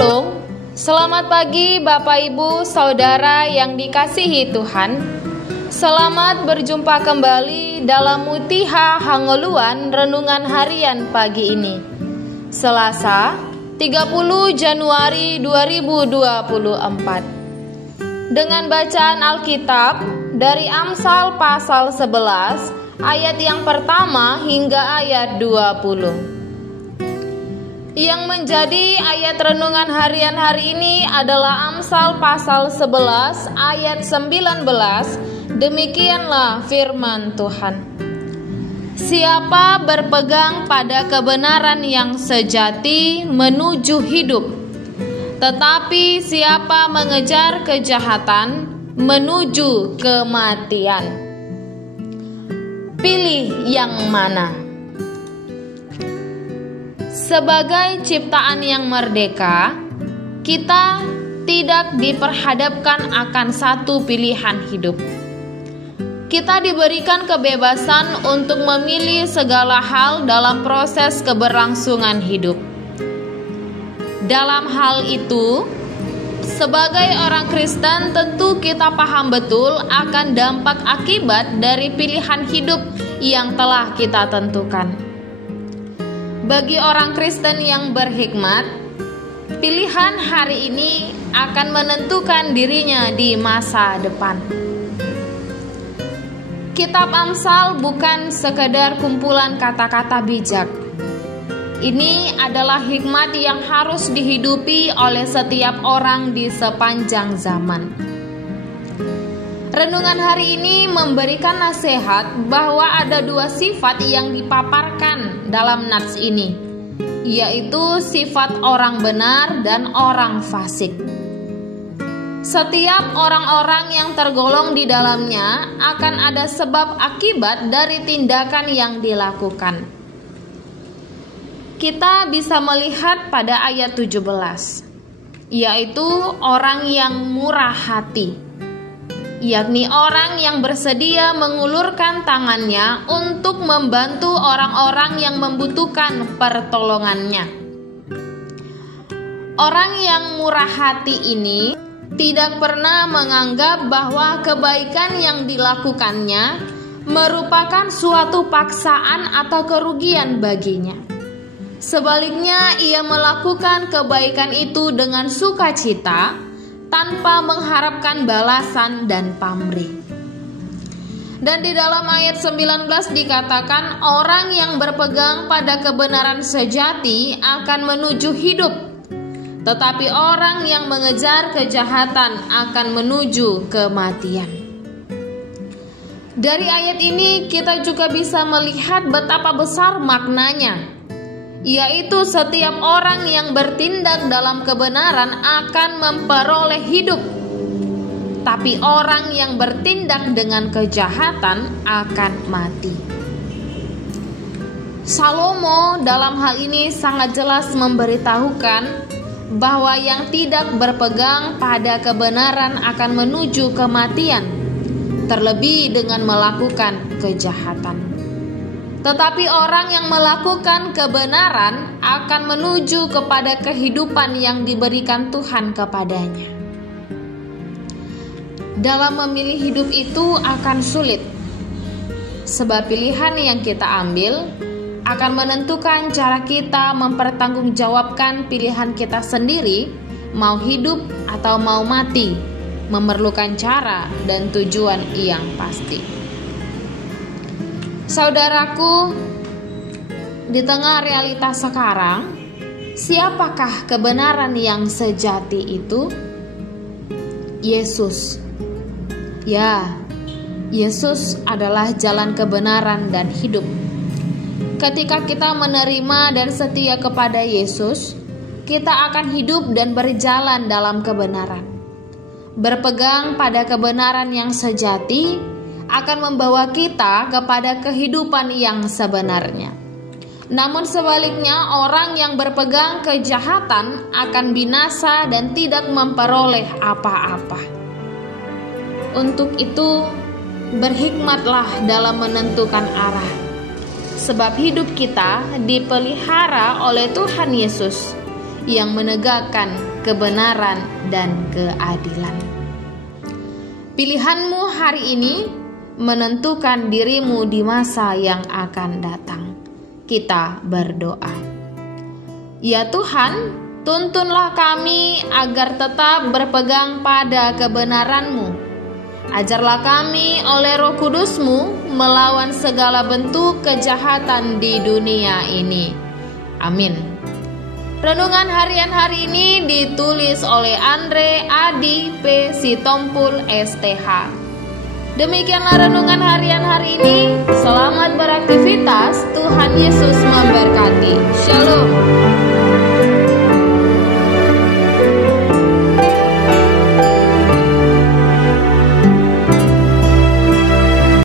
Shalom, selamat pagi Bapak Ibu Saudara yang dikasihi Tuhan. Selamat berjumpa kembali dalam Mutiha Hangoluan Renungan Harian pagi ini, Selasa 30 Januari 2024. Dengan bacaan Alkitab dari Amsal pasal 11 ayat yang pertama hingga ayat 20. Yang menjadi ayat renungan harian hari ini adalah Amsal pasal 11 ayat 19. Demikianlah firman Tuhan. Siapa berpegang pada kebenaran yang sejati menuju hidup, tetapi siapa mengejar kejahatan menuju kematian. Pilih yang mana? Sebagai ciptaan yang merdeka, kita tidak diperhadapkan akan satu pilihan hidup. Kita diberikan kebebasan untuk memilih segala hal dalam proses keberlangsungan hidup. Dalam hal itu, sebagai orang Kristen tentu kita paham betul akan dampak akibat dari pilihan hidup yang telah kita tentukan. Bagi orang Kristen yang berhikmat, pilihan hari ini akan menentukan dirinya di masa depan. Kitab Amsal bukan sekedar kumpulan kata-kata bijak. Ini adalah hikmat yang harus dihidupi oleh setiap orang di sepanjang zaman. Renungan hari ini memberikan nasihat bahwa ada dua sifat yang dipaparkan dalam nats ini, yaitu sifat orang benar dan orang fasik. Setiap orang-orang yang tergolong di dalamnya akan ada sebab akibat dari tindakan yang dilakukan. Kita bisa melihat pada ayat 17, yaitu orang yang murah hati, yakni orang yang bersedia mengulurkan tangannya untuk membantu orang-orang yang membutuhkan pertolongannya. Orang yang murah hati ini tidak pernah menganggap bahwa kebaikan yang dilakukannya merupakan suatu paksaan atau kerugian baginya. Sebaliknya, ia melakukan kebaikan itu dengan sukacita, tanpa mengharapkan balasan dan pamrih. Dan di dalam ayat 19 dikatakan, orang yang berpegang pada kebenaran sejati akan menuju hidup, tetapi orang yang mengejar kejahatan akan menuju kematian. Dari ayat ini kita juga bisa melihat betapa besar maknanya, yaitu setiap orang yang bertindak dalam kebenaran akan memperoleh hidup, tapi orang yang bertindak dengan kejahatan akan mati. Salomo dalam hal ini sangat jelas memberitahukan bahwa yang tidak berpegang pada kebenaran akan menuju kematian, terlebih dengan melakukan kejahatan. Tetapi orang yang melakukan kebenaran akan menuju kepada kehidupan yang diberikan Tuhan kepadanya. Dalam memilih hidup itu akan sulit, sebab pilihan yang kita ambil akan menentukan cara kita mempertanggungjawabkan pilihan kita sendiri, mau hidup atau mau mati, memerlukan cara dan tujuan yang pasti. Saudaraku, di tengah realitas sekarang, siapakah kebenaran yang sejati itu? Yesus. Ya, Yesus adalah jalan kebenaran dan hidup. Ketika kita menerima dan setia kepada Yesus, kita akan hidup dan berjalan dalam kebenaran. Berpegang pada kebenaran yang sejati akan membawa kita kepada kehidupan yang sebenarnya. Namun sebaliknya, orang yang berpegang kejahatan akan binasa dan tidak memperoleh apa-apa. Untuk itu, berhikmatlah dalam menentukan arah, sebab hidup kita dipelihara oleh Tuhan Yesus yang menegakkan kebenaran, dan keadilan. Pilihanmu hari ini menentukan dirimu di masa yang akan datang. Kita berdoa. Ya Tuhan, tuntunlah kami agar tetap berpegang pada kebenaran-Mu. Ajarlah kami oleh Roh Kudus-Mu melawan segala bentuk kejahatan di dunia ini. Amin. Renungan harian hari ini ditulis oleh Andre Adi P. Sitompul STH. Demikianlah renungan harian hari ini. Selamat beraktivitas. Tuhan Yesus memberkati.